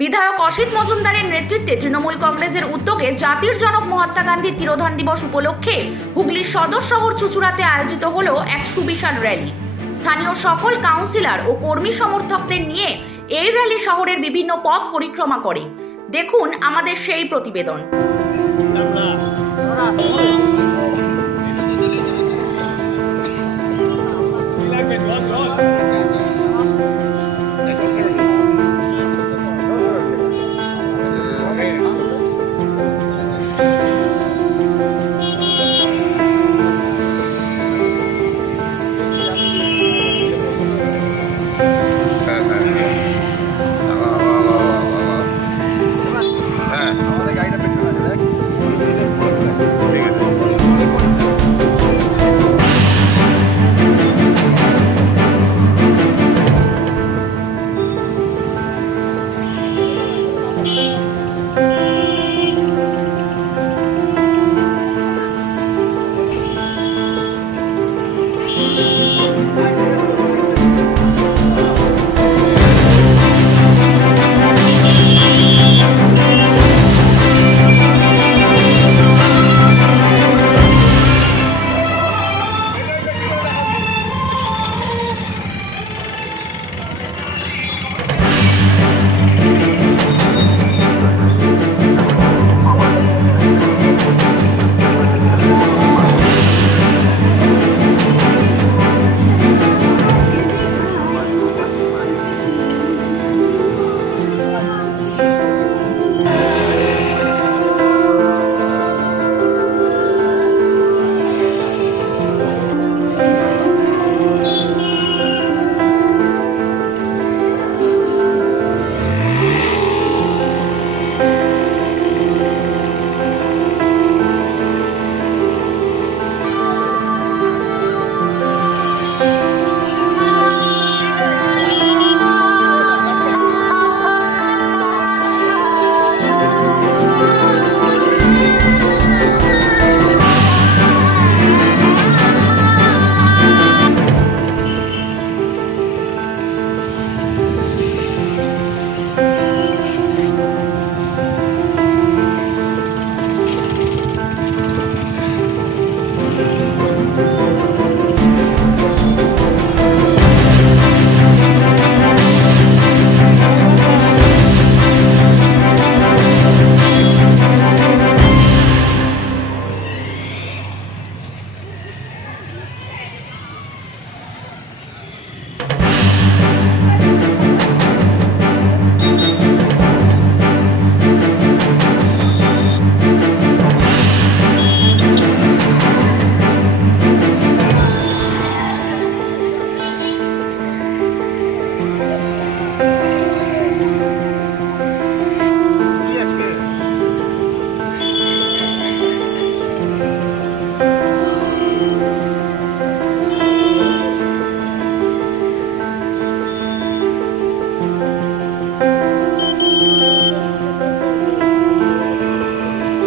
বিধায়ক অসিত মজুমদারের নেতৃত্বে তৃণমূল কংগ্রেসের উদ্যোগে জাতির জনক মহাত্মা গান্ধীর তিরোধান দিবস উপলক্ষে হুগলির সদর শহর চুঁচুড়াতে আয়োজিত হলো এক সুবিশাল র্যালি। স্থানীয় সকল কাউন্সিলর ও কর্মী সমর্থকদের নিয়ে এই র্যালি শহরের বিভিন্ন পথ পরিক্রমা করে। দেখুন আমাদের সেই প্রতিবেদন।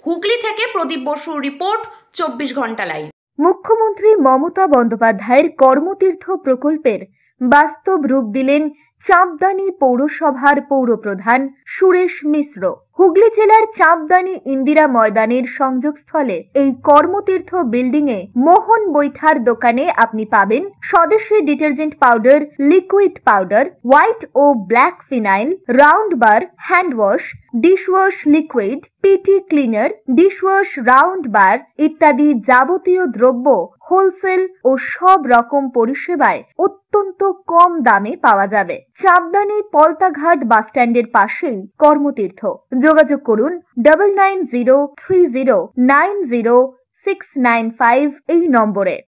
হুগলি থেকে প্রদীপ বসুর রিপোর্ট, 24 ঘন্টা লাইভ। মুখ্যমন্ত্রী মমতা বন্দ্যোপাধ্যায়ের কর্মতীর্থ প্রকল্পের বাস্তব রূপ দিলেন চাঁপদানি পৌরসভার পৌরপ্রধান সুরেশ মিশ্র। হুগলি জেলার চাঁপদানি ইন্দিরা ময়দানের সংযোগস্থলে এই কর্মতীর্থ বিল্ডিং এ মোহন বৈঠার দোকানে আপনি পাবেন স্বদেশী detergent powder, liquid powder, white ও black phenyl, round bar, hand wash, dishwash liquid, PT cleaner, dishwash round bar ইত্যাদি যাবতীয় দ্রব্য হোলসেল ও সব রকম পরিষেবায় অত্যন্ত কম দামে পাওয়া যাবে। চাঁপদানি পলতাঘাট বাসস্ট্যান্ডের পাশেই কর্মতীর্থ। যোগাযোগ করুন 9903090695 এই নম্বরে।